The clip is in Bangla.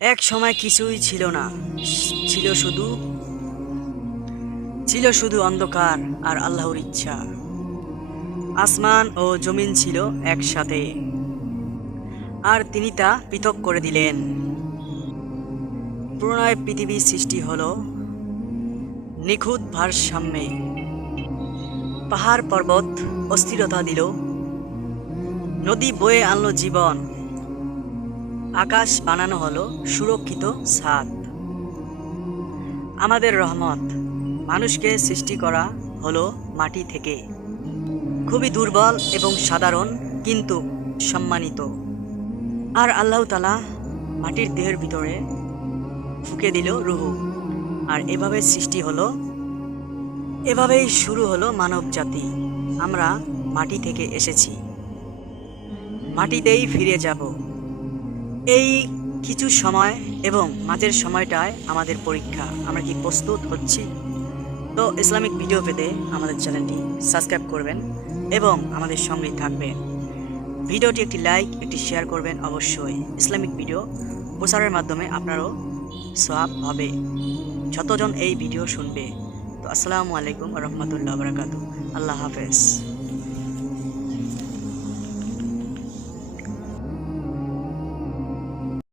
এক সময় কিছুই ছিল না, ছিল শুধু অন্ধকার আর আল্লাহর ইচ্ছা। আসমান ও জমিন ছিল একসাথে, আর তিনি তা পৃথক করে দিলেন। পুনরায় পৃথিবী সৃষ্টি হলো নিখুঁত ভারসাম্যে। পাহাড় পর্বত অস্থিরতা দিল, নদী বয়ে আনলো জীবন, আকাশ বানানো হলো সুরক্ষিত ছাদ। আমাদের রহমত, মানুষকে সৃষ্টি করা হলো মাটি থেকে, খুবই দুর্বল এবং সাধারণ কিন্তু সম্মানিত। আর আল্লাহ তাআলা মাটির দেহের ভিতরে ফুঁকে দিল রূহ, আর এভাবে সৃষ্টি হলো, এভাবেই শুরু হলো মানব জাতি। আমরা মাটি থেকে এসেছি, মাটিতেই ফিরে যাব। এই কিছু সময় এবং মাঝের সময়টায় আমাদের পরীক্ষা, আমরা কি প্রস্তুত হচ্ছি? তো ইসলামিক ভিডিও পেতে আমাদের চ্যানেলটি সাবস্ক্রাইব করবেন এবং আমাদের সঙ্গেই থাকবেন। ভিডিওটি একটি লাইক, একটি শেয়ার করবেন অবশ্যই। ইসলামিক ভিডিও প্রচারের মাধ্যমে আপনারও সওয়াব হবে, যতজন এই ভিডিও শুনবে। তো আসসালামু আলাইকুম ওয়া রাহমাতুল্লাহি ওয়া বারাকাতুহু। আল্লাহ হাফেজ।